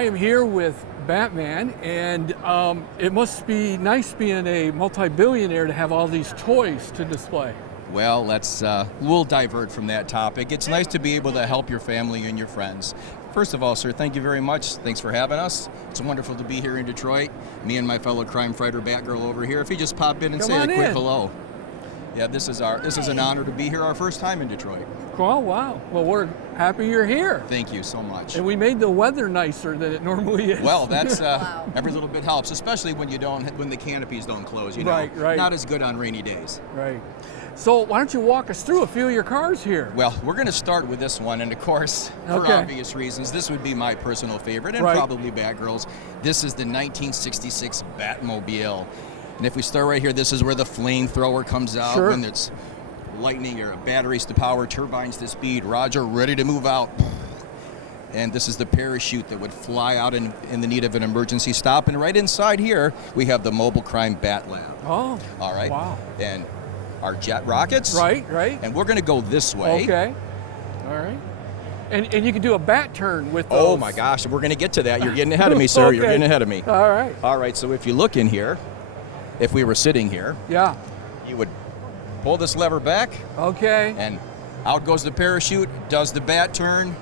I am here with Batman, and it must be nice being a multi-billionaire to have all these toys to display. Well, we'll divert from that topic. It's nice to be able to help your family and your friends. First of all, sir, thank you very much. Thanks for having us. It's wonderful to be here in Detroit. Me and my fellow crime fighter Batgirl over here. If you just pop in and say a quick hello. Yeah, this is an honor to be here, our first time in Detroit. Oh, wow. Well, we're happy you're here. Thank you so much. And we made the weather nicer than it normally is. Well, that's Wow. every little bit helps, especially when the canopies don't close. You know, Right. Not as good on rainy days. Right. So why don't you walk us through a few of your cars here? Well, we're going to start with this one, and of course, for obvious reasons, this would be my personal favorite, and probably Batgirl's. This is the 1966 Batmobile. And if we start right here, this is where the flamethrower comes out when it's lightning or batteries to power, turbines to speed. Roger, ready to move out. And this is the parachute that would fly out in the need of an emergency stop. And right inside here, we have the mobile crime Bat Lab. Oh, all right. Wow. And our jet rockets. Right. And we're going to go this way. Okay. All right. And you can do a bat turn with those. Oh my gosh, we're going to get to that. You're getting ahead of me, sir. Okay. You're getting ahead of me. All right. All right, so if you look in here, if we were sitting here, you would pull this lever back. Okay. And out goes the parachute, does the bat turn,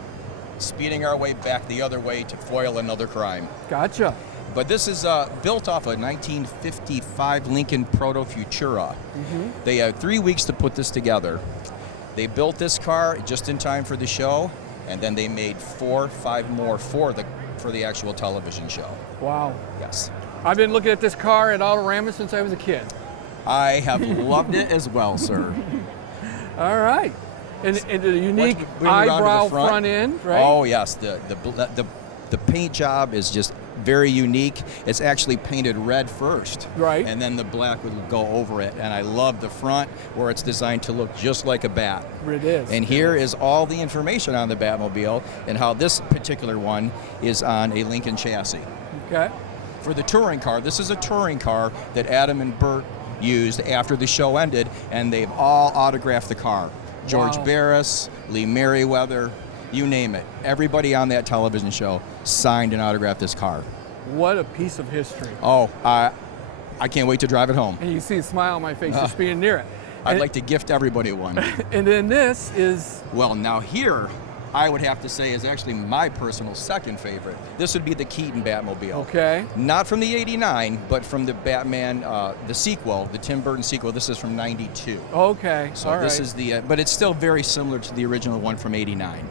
speeding our way back the other way to foil another crime. Gotcha. But this is built off a 1955 Lincoln Proto Futura. Mm-hmm. They had 3 weeks to put this together. They built this car just in time for the show, and then they made 4 or 5 more for the actual television show. Wow. Yes. I've been looking at this car at Autorama since I was a kid. I have loved it as well, sir. All right. And the unique eyebrow front end, right? Oh, yes. The paint job is just very unique. It's actually painted red first. Right. And then the black would go over it. And I love the front where it's designed to look just like a bat. It is. And here is all the information on the Batmobile and how this particular one is on a Lincoln chassis. Okay. For the touring car, this is a touring car that Adam and Bert used after the show ended, and they've all autographed the car. George Barris, Lee Merriweather, you name it. Everybody on that television show signed and autographed this car. What a piece of history. Oh, I can't wait to drive it home. And you see a smile on my face just being near it. I'd like to gift everybody one. And then this is... Well, now here, I would have to say is actually my personal second favorite. This would be the Keaton Batmobile. Okay. Not from the '89, but from the Batman, the sequel, the Tim Burton sequel. This is from '92. Okay. So all this right. is the, but it's still very similar to the original one from '89.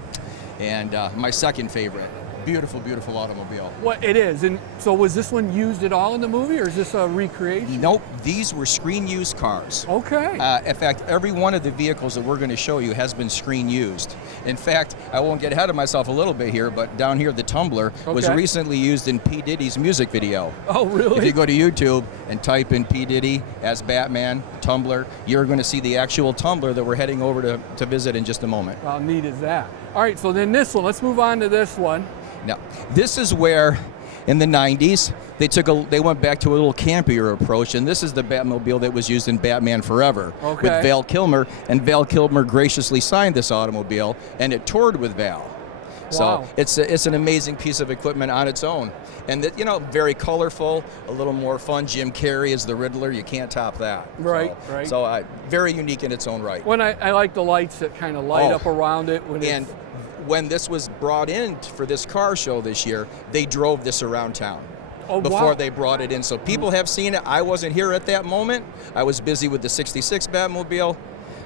And my second favorite. Beautiful, beautiful automobile. What it is. And so was this one used at all in the movie, or is this a recreation? Nope, these were screen used cars. Okay. In fact, every one of the vehicles that we're going to show you has been screen used. In fact, I won't get ahead of myself a little bit here, but down here, the Tumbler was recently used in P. Diddy's music video. Oh, really? If you go to YouTube and type in P. Diddy as Batman, Tumbler, you're going to see the actual Tumbler that we're heading over to visit in just a moment. How neat is that? All right, so then this one, let's move on to this one. Now, this is where, in the 90s, they went back to a little campier approach, and this is the Batmobile that was used in Batman Forever with Val Kilmer, and Val Kilmer graciously signed this automobile, and it toured with Val. Wow. So it's an amazing piece of equipment on its own, and very colorful, a little more fun. Jim Carrey is the Riddler; you can't top that. Right. So very unique in its own right. When I like the lights that kind of light up around it. When this was brought in for this car show this year, they drove this around town before they brought it in. So people have seen it. I wasn't here at that moment. I was busy with the 66 Batmobile.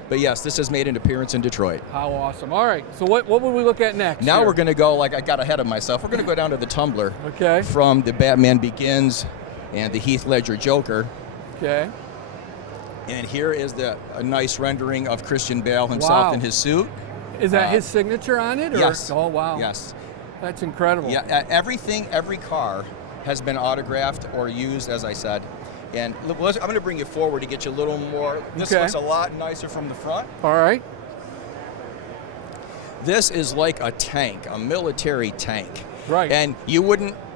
But yes, this has made an appearance in Detroit. How awesome. All right, so what would we look at next? Now we're going to go, I got ahead of myself. We're going to go down to the Tumbler. Okay. From the Batman Begins and the Heath Ledger Joker. Okay. And here is a nice rendering of Christian Bale himself in his suit. Is that his signature on it? Or? Yes. Oh, wow. Yes. That's incredible. Yeah, every car has been autographed or used, as I said. And look, I'm going to bring you forward to get you a little more. This looks a lot nicer from the front. All right. This is like a tank, a military tank. Right. And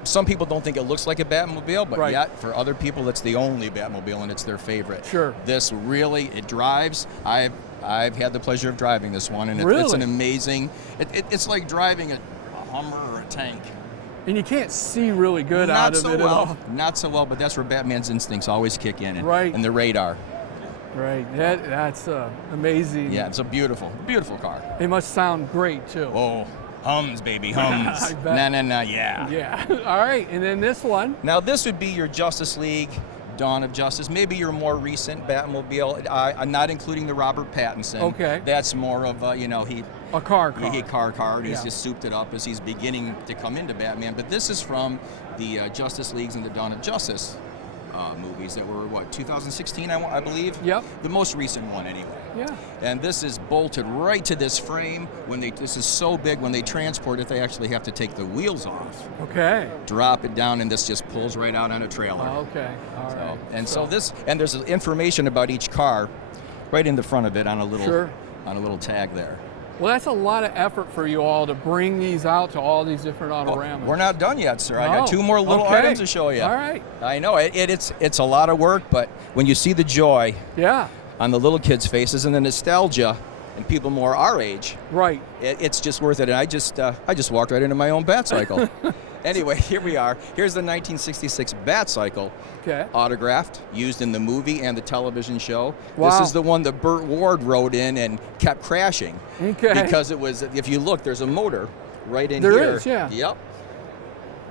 some people don't think it looks like a Batmobile, but yet for other people it's the only Batmobile and it's their favorite. Sure. This really, it drives. I've had the pleasure of driving this one, and it's an amazing. It's like driving a Hummer or a tank. And you can't see really good Not out of so it at all. Not so well, but that's where Batman's instincts always kick in, Right. and the radar. Right, that's amazing. Yeah, it's a beautiful, beautiful car. It must sound great too. Oh, hums, baby, hums. I bet. Nah, yeah. Yeah. All right, and then this one. Now this would be your Justice League, Dawn of Justice, maybe your more recent Batmobile. I'm not including the Robert Pattinson. Okay. That's more of a, A car. He car, and he's Yeah. just souped it up as he's beginning to come into Batman. But this is from the Justice Leagues and the Dawn of Justice movies that were, 2016, I believe? Yep. The most recent one, anyway. Yeah. And this is bolted right to this frame. This is so big, when they transport it, they actually have to take the wheels off, Okay. drop it down, and this just pulls right out on a trailer. Okay. All right. So there's information about each car right in the front of it on a little tag there. Well, that's a lot of effort for you all to bring these out to all these different autoramas. We're not done yet, sir. I got 2 more little okay. items to show you. All right. I know it's a lot of work, but when you see the joy Yeah. on the little kids' faces and the nostalgia, and people more our age, Right. it's just worth it. And I just walked right into my own Batcycle. Anyway, here we are. Here's the 1966 Batcycle. Okay. Autographed, used in the movie and the television show. Wow. This is the one that Burt Ward rode in and kept crashing. Okay. Because it was, if you look, there's a motor right in There here. is, yeah. Yep.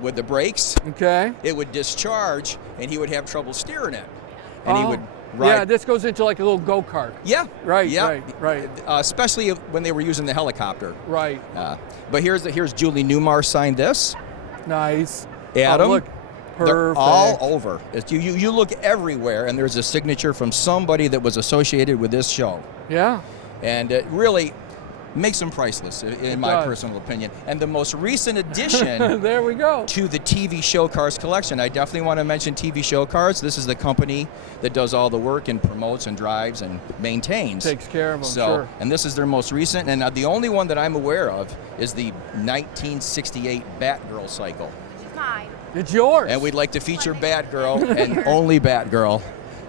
With the brakes, Okay. it would discharge, and he would have trouble steering it. And he would ride. Yeah, this goes into like a little go-kart. Yeah. Right, Yeah. right. Especially when they were using the helicopter. Right. But here's Julie Newmar signed this. Nice. Adam. Oh, look. They're Perfect. all over. You look everywhere, and there's a signature from somebody that was associated with this show. Yeah. And it really makes them priceless, in my does. personal opinion. And the most recent addition There we go. to the TV show cars collection, I definitely want to mention TV show cars. This is the company that does all the work and promotes and drives and maintains. Takes care of them, So, sure. and this is their most recent, and the only one that I'm aware of is the 1968 Batgirl cycle. Which is mine. It's yours. And we'd like to feature Batgirl and only Batgirl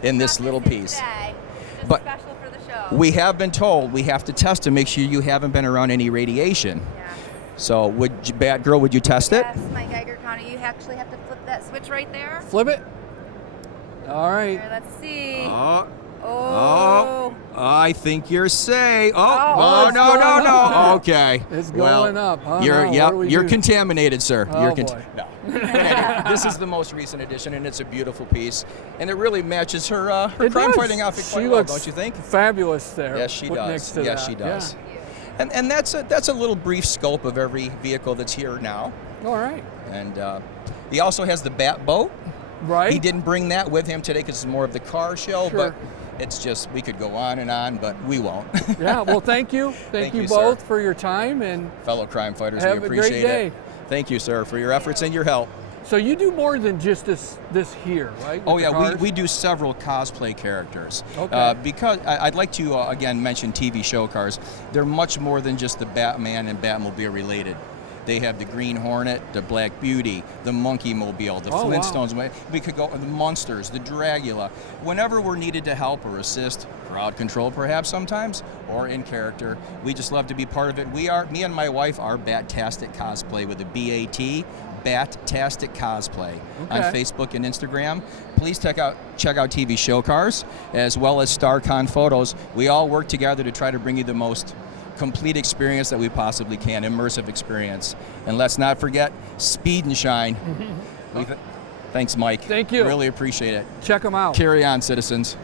in this little piece. Today. Just But special for the show. we have been told we have to test to make sure you haven't been around any radiation. Yeah. So Batgirl, would you test it? Yes, my Geiger counter. You actually have to flip that switch right there. Flip it. All right. Here, let's see. Oh, Oh. I think you're safe. Oh, it's going no. up. Okay. It's Well, going up. Oh, You're no. yep, What do we you're do? contaminated, sir. Oh, You're boy. No. Anyway, this is the most recent edition, and it's a beautiful piece, and it really matches her It crime does. fighting outfit She quite well, looks don't you think? Fabulous there. Yes, she put does. Next to Yes, that. she does. Yeah. And that's a little brief scope of every vehicle that's here now. All right. And he also has the Bat boat. Right. He didn't bring that with him today because it's more of the car show, Sure. but it's just, we could go on, but we won't. Yeah. Well, thank you. Thank you you, both sir. for your time, and Fellow crime fighters, Have we a great appreciate day. it. Thank you, sir, for your efforts and your help. so you do more than just this here, right? Oh with yeah, the cars? we do several cosplay characters. Okay. Because I'd like to again mention TV show cars. They're much more than just the Batman and Batmobile related. They have the Green Hornet, the Black Beauty, the Monkey Mobile, the Oh, wow. Flintstones. We could go the Monsters, the Dragula. Whenever we're needed to help or assist, crowd control perhaps sometimes, or in character, we just love to be part of it. Me and my wife are Batastic Cosplay with a B-A-T, Batastic Cosplay on Okay. Facebook and Instagram. Please check out TV show cars as well as StarCon photos. We all work together to try to bring you the most complete experience that we possibly can, immersive experience. And let's not forget Speed and Shine. Thanks, Mike. Thank you. Really appreciate it. Check them out. Carry on, citizens.